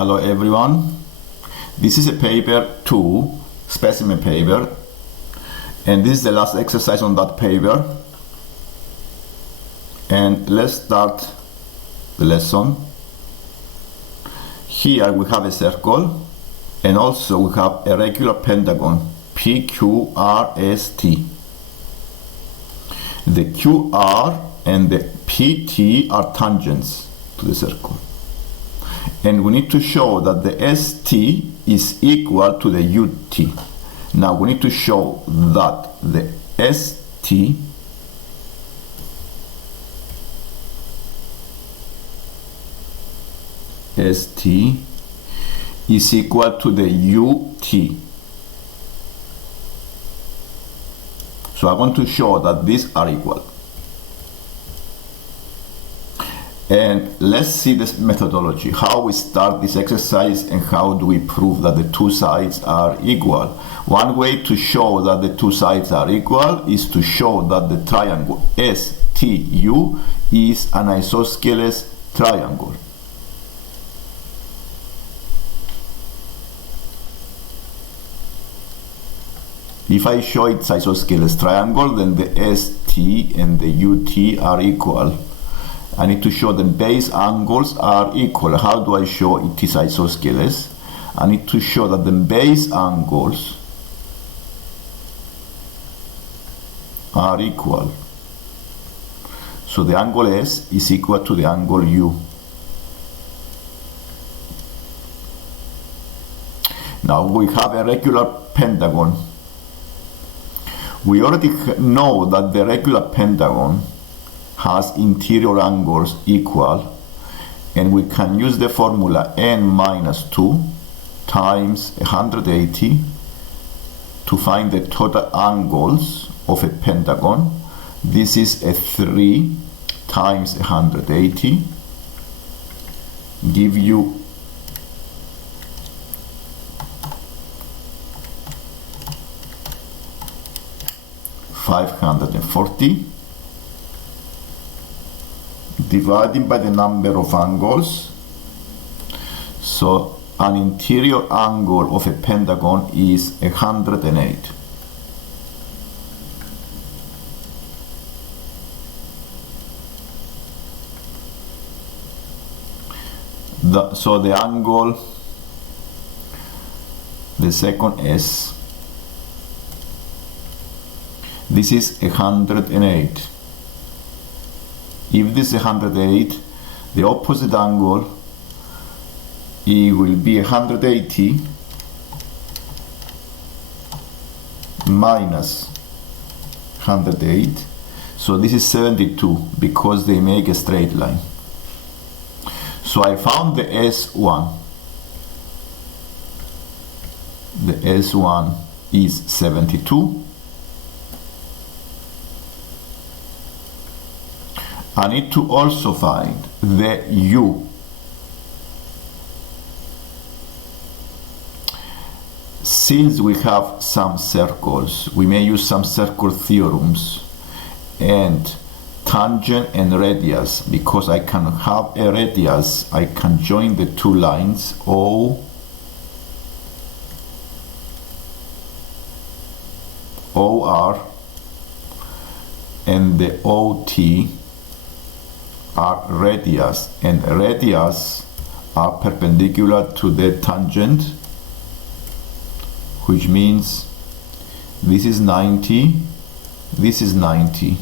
Hello everyone, this is a paper 2, specimen paper, and this is the last exercise on that paper. And let's start the lesson. Here we have a circle and also we have a regular pentagon PQRST. The QR and the PT are tangents to the circle. And we need to show that the ST is equal to the UT. Now we need to show that the ST is equal to the UT. So I want to show that these are equal. And let's see this methodology, how we start this exercise and how do we prove that the two sides are equal. One way to show that the two sides are equal is to show that the triangle STU is an isosceles triangle. If I show it's isosceles triangle, then the ST and the UT are equal. I need to show the base angles are equal. How do I show it is isosceles? I need to show that the base angles are equal. So the angle S is equal to the angle U. Now we have a regular pentagon. We already know that the regular pentagon has interior angles equal, and we can use the formula n minus 2 times 180 to find the total angles of a pentagon. This is a 3 times 180 give you 540 divided by the number of angles. So an interior angle of a pentagon is 108. So the angle, the second S, this is 108. If this is 108, the opposite angle, it will be 180 minus 108. So this is 72 because they make a straight line. So I found the S1. The S1 is 72. I need to also find the U. Since we have some circles, we may use some circle theorems and tangent and radius. Because I can have a radius, I can join the two lines OR and the OT are radius, and radius are perpendicular to the tangent, which means this is 90, this is 90.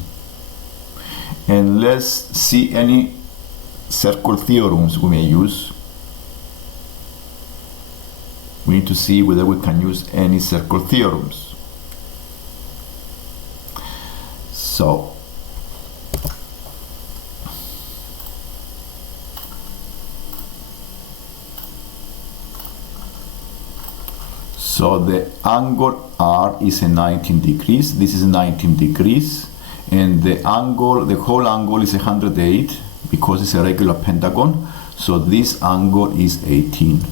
And let's see any circle theorems we may use. We need to see whether we can use any circle theorems. So the angle R is a 19 degrees. This is 19 degrees. And the angle, the whole angle is 108 because it's a regular pentagon. So this angle is 18.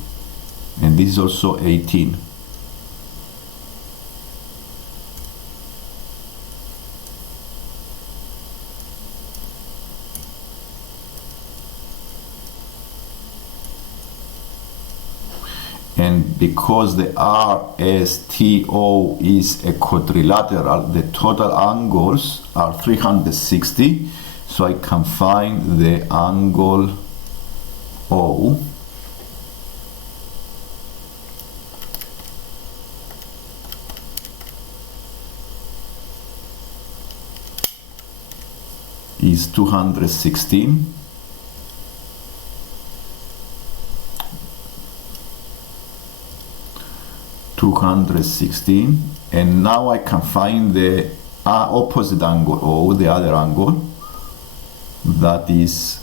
And this is also 18. and because the RSTO is a quadrilateral, the total angles are 360, so I can find the angle O is 216. And now I can find the opposite angle O, the other angle, that is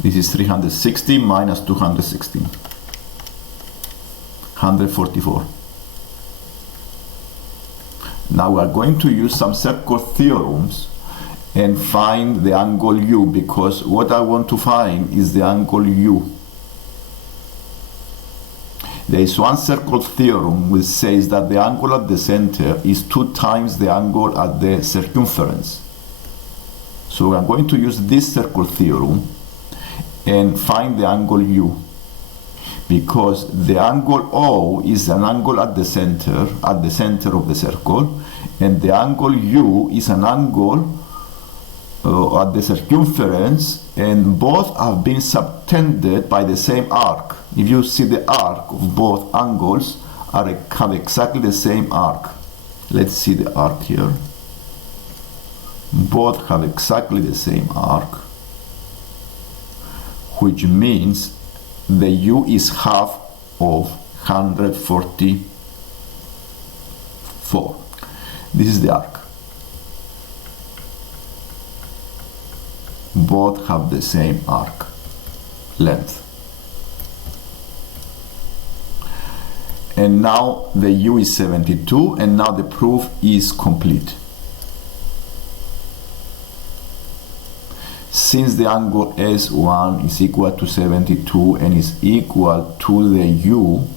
this is 360 minus 216, 144. Now we are going to use some circle theorems and find the angle U, because what I want to find is the angle U. There is one circle theorem which says that the angle at the center is 2 times the angle at the circumference. So I'm going to use this circle theorem and find the angle U, because the angle O is an angle at the center of the circle, and the angle U is an angle at the circumference, and both have been subtended by the same arc. If you see, the arc of both angles have exactly the same arc. Let's see the arc here. Both have exactly the same arc, which means the U is half of 144. This is the arc. Both have the same arc length. And now the U is 72, and now the proof is complete. Since the angle S1 is equal to 72 and is equal to the U,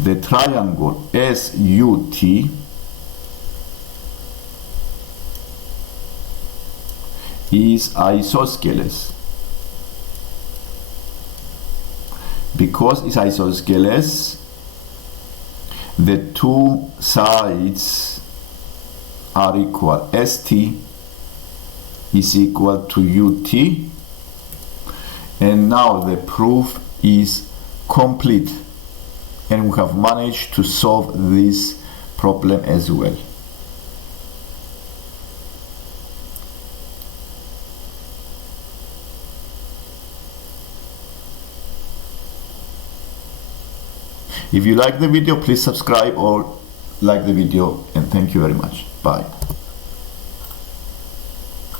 the triangle SUT is isosceles. Because it's isosceles, the two sides are equal. ST is equal to UT, and now the proof is complete, and we have managed to solve this problem as well. If you like the video, please subscribe or like the video, and thank you very much. Bye.